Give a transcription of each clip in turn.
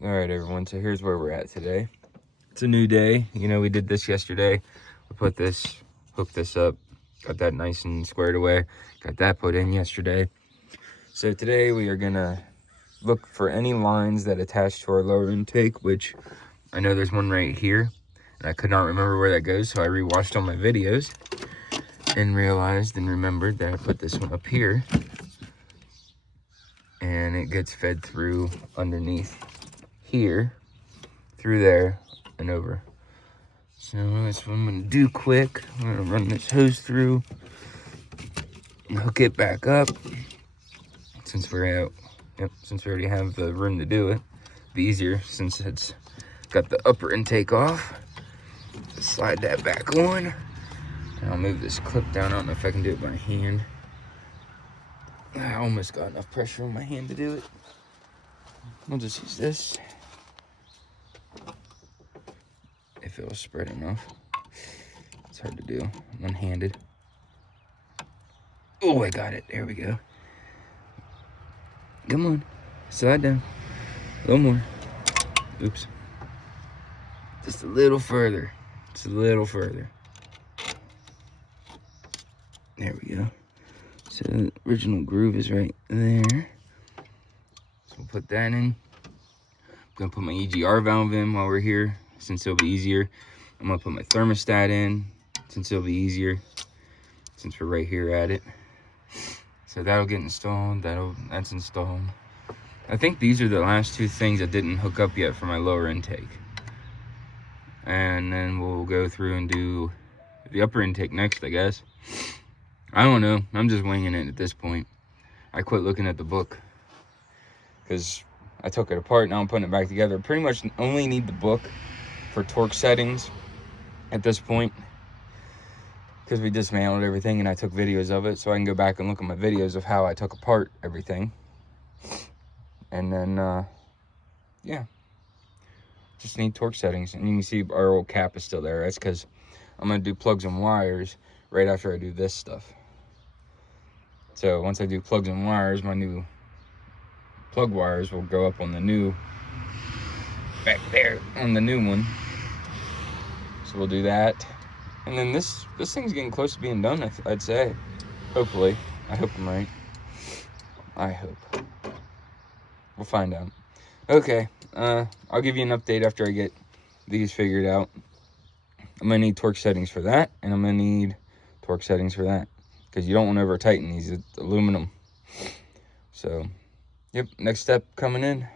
All right, everyone, so here's where we're at today. It's a new day. You know, we did this yesterday. We hooked this up, got that nice and squared away, got that put in yesterday. So today we are gonna look for any lines that attach to our lower intake, which I know there's one right here, and I could not remember where that goes, so I rewatched all my videos and realized and remembered that I put this one up here, and it gets fed through underneath here, through there, and over. So that's what I'm gonna do quick. I'm gonna run this hose through and hook it back up. Since we're out, since we already have the room to do it, be easier since it's got the upper intake off. Just slide that back on. And I'll move this clip down. I don't know if I can do it by hand. I almost got enough pressure on my hand to do it. We'll just use this. If it was spread enough. It's hard to do one-handed. Oh, I got it. There we go. Come on. Slide down. A little more. Oops. Just a little further. Just a little further. There we go. So the original groove is right there. So we'll put that in. I'm gonna put my EGR valve in while we're here, since it'll be easier. I'm gonna put my thermostat in, since it'll be easier, since we're right here at it. So that'll get installed. That's installed. I think these are the last two things that didn't hook up yet for my lower intake. And then we'll go through and do the upper intake next, I guess. I don't know. I'm just winging it at this point. I quit looking at the book because I took it apart. Now I'm putting it back together. I pretty much only need the book for torque settings at this point, because we dismantled everything and I took videos of it, so I can go back and look at my videos of how I took apart everything. And then, yeah, just need torque settings. And you can see our old cap is still there. That's because I'm going to do plugs and wires right after I do this stuff. So once I do plugs and wires, my new plug wires will go up on the new, back there on the new one. So we'll do that. And then this thing's getting close to being done, I'd say. Hopefully. I hope I'm right. I hope. We'll find out. Okay, I'll give you an update after I get these figured out. I'm gonna need torque settings for that, and I'm gonna need torque settings for that, because you don't want to over tighten these. It's aluminum. So, yep, next step coming in.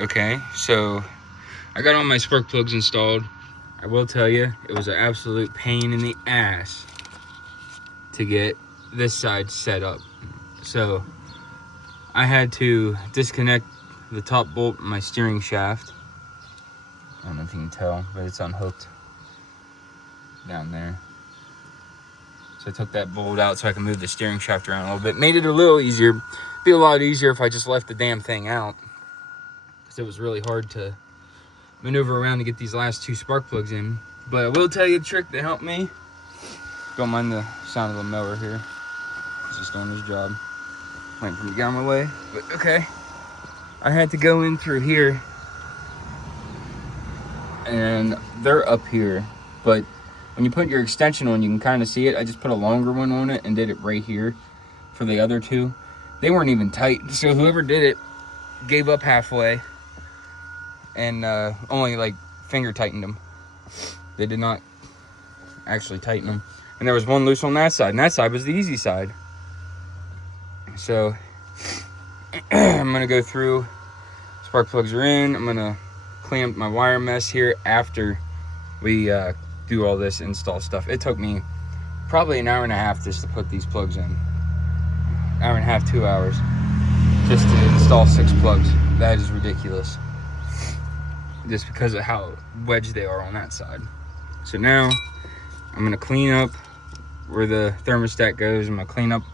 Okay, so I got all my spark plugs installed. I will tell you, it was an absolute pain in the ass to get this side set up. So I had to disconnect the top bolt from my steering shaft. I don't know if you can tell, but it's unhooked down there. So I took that bolt out so I can move the steering shaft around a little bit. Made it a little easier. Be a lot easier if I just left the damn thing out, because it was really hard to maneuver around to get these last two spark plugs in. But I will tell you a trick that helped me. Don't mind the sound of the mower here. He's just doing his job. Waiting for me to get out of my way. But okay. I had to go in through here. And they're up here. But when you put your extension on, you can kind of see it. I just put a longer one on it and did it right here for the other two. They weren't even tight. So whoever did it gave up halfway. And only like finger tightened them. They did not actually tighten them. And there was one loose on that side, and that side was the easy side. So I'm gonna go through. Spark plugs are in. I'm gonna clean up my wire mess here after we do all this install stuff. It took me probably an hour and a half just to put these plugs in. Hour and a half, 2 hours, just to install 6 plugs. That is ridiculous. Just because of how wedged they are on that side. So now I'm gonna clean up where the thermostat goes. I'm gonna clean up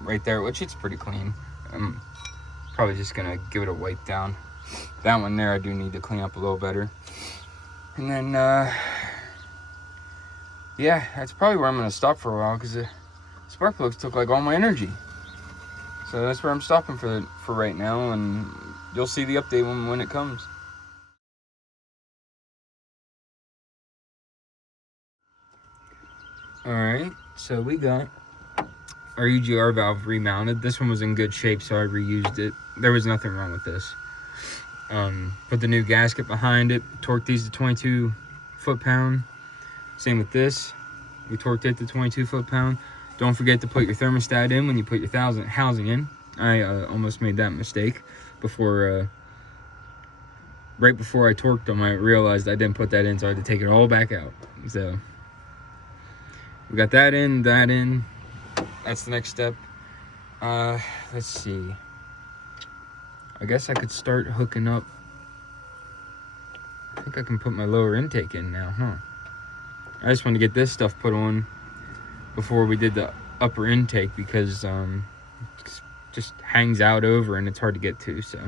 right there, which it's pretty clean. I'm probably just gonna give it a wipe down. That one there I do need to clean up a little better. And then yeah, that's probably where I'm gonna stop for a while, because the spark plugs took like all my energy. So that's where I'm stopping for right now, and you'll see the update when it comes. Alright, so we got our EGR valve remounted. This one was in good shape, so I reused it. There was nothing wrong with this. Put the new gasket behind it, torqued these to 22 foot-pound. Same with this. We torqued it to 22 foot-pound. Don't forget to put your thermostat in when you put your housing in. I almost made that mistake before, right before I torqued them. I realized I didn't put that in, so I had to take it all back out. So we got that in, That's the next step. Let's see. I guess I could start hooking up. I think I can put my lower intake in now, huh? I just want to get this stuff put on before we did the upper intake, because it just hangs out over and it's hard to get to. So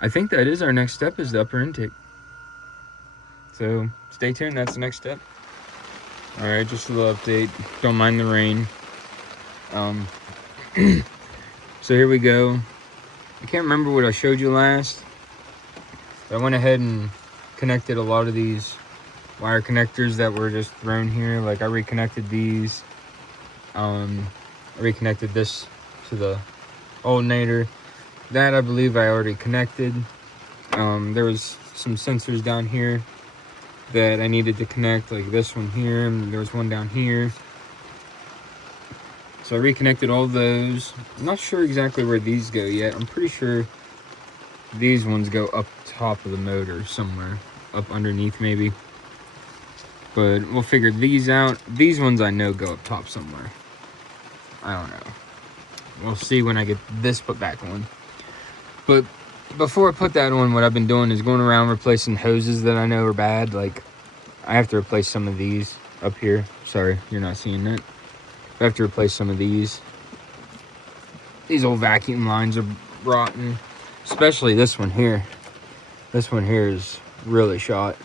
I think that is our next step, is the upper intake. So stay tuned, that's the next step. All right, just a little update. Don't mind the rain. So here we go. I can't remember what I showed you last, but I went ahead and connected a lot of these wire connectors that were just thrown here. Like I reconnected these. I reconnected this to the alternator. That I believe I already connected. There was some sensors down here that I needed to connect, like this one here, and there was one down here. So I reconnected all those. I'm not sure exactly where these go yet. I'm pretty sure these ones go up top of the motor somewhere, up underneath maybe. But we'll figure these out. These ones I know go up top somewhere. I don't know. We'll see when I get this put back on. But before I put that on, what I've been doing is going around replacing hoses that I know are bad. Like, I have to replace some of these up here. Sorry, you're not seeing that. I have to replace some of these. These old vacuum lines are rotten. Especially this one here. This one here is really shot.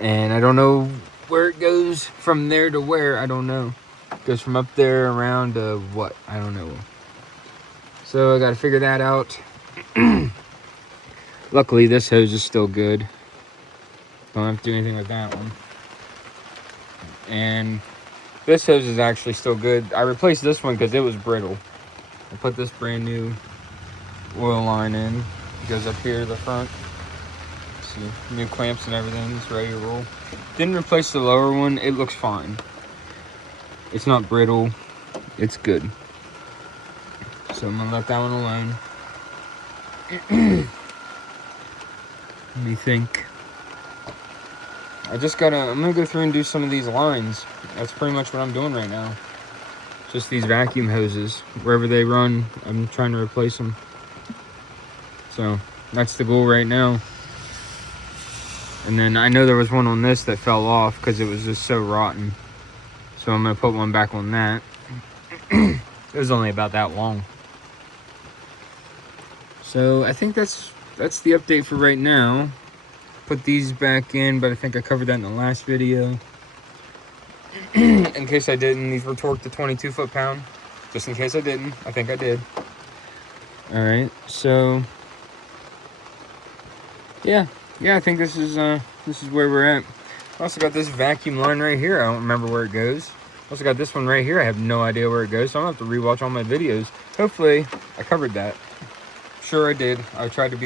And I don't know where it goes from there to where. I don't know. It goes from up there around to what? I don't know. So I got to figure that out. Luckily, this hose is still good. Don't have to do anything with that one. And this hose is actually still good. I replaced this one because it was brittle. I put this brand new oil line in. It goes up here to the front. See, new clamps and everything. It's ready to roll. Didn't replace the lower one. It looks fine. It's not brittle. It's good. So I'm gonna let that one alone. Let me think. I'm gonna go through and do some of these lines. That's pretty much what I'm doing right now. Just these vacuum hoses. Wherever they run, I'm trying to replace them. So that's the goal right now. And then I know there was one on this that fell off because it was just so rotten. So I'm gonna put one back on that. It was only about that long. So I think that's the update for right now. Put these back in, but I think I covered that in the last video. In case I didn't, these were torqued to 22 foot-pound. Just in case I didn't, I think I did. All right, so yeah, I think this is where we're at. I also got this vacuum line right here. I don't remember where it goes. Also got this one right here. I have no idea where it goes, so I'm gonna have to rewatch all my videos. Hopefully, I covered that. Sure, I did. I tried to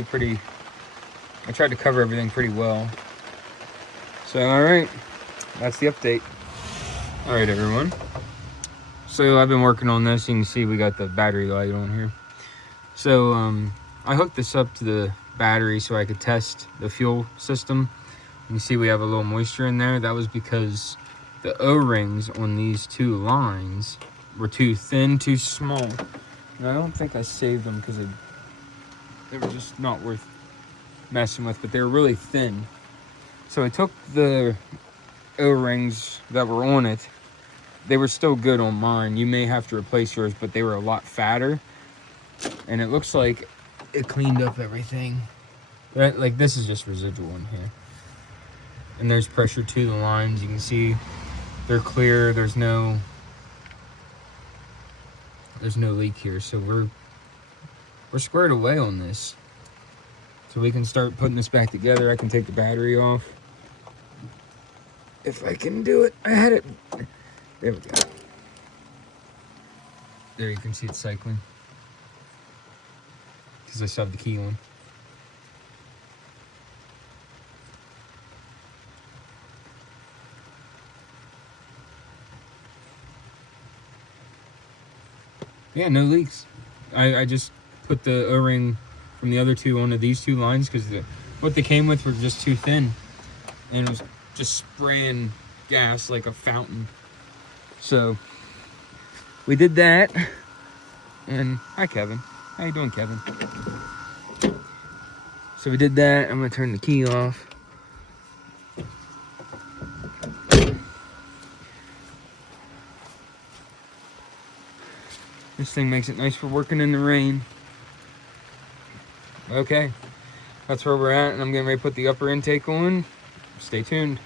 cover everything pretty well. So, all right, that's the update. All right, everyone. So I've been working on this. You can see we got the battery light on here. So I hooked this up to the battery so I could test the fuel system. You can see we have a little moisture in there. That was because the O-rings on these two lines were too thin, too small. And I don't think I saved them because they were just not worth messing with, but they were really thin. So I took the O-rings that were on it. They were still good on mine. You may have to replace yours, but they were a lot fatter. And it looks like it cleaned up everything. Like, this is just residual in here. And there's pressure to the lines. You can see they're clear. There's no leak here. So we're we're squared away on this. So we can start putting this back together. I can take the battery off. If I can do it. I had it. There we go. There you can see it cycling. Because I still have the key on. Yeah, no leaks. I just put the O-ring from the other two onto these two lines because what they came with were just too thin. And it was just spraying gas like a fountain. So we did that. And hi, Kevin. How you doing, Kevin? So we did that. I'm gonna turn the key off. This thing makes it nice for working in the rain. Okay, that's where we're at, and I'm getting ready to put the upper intake on. Stay tuned.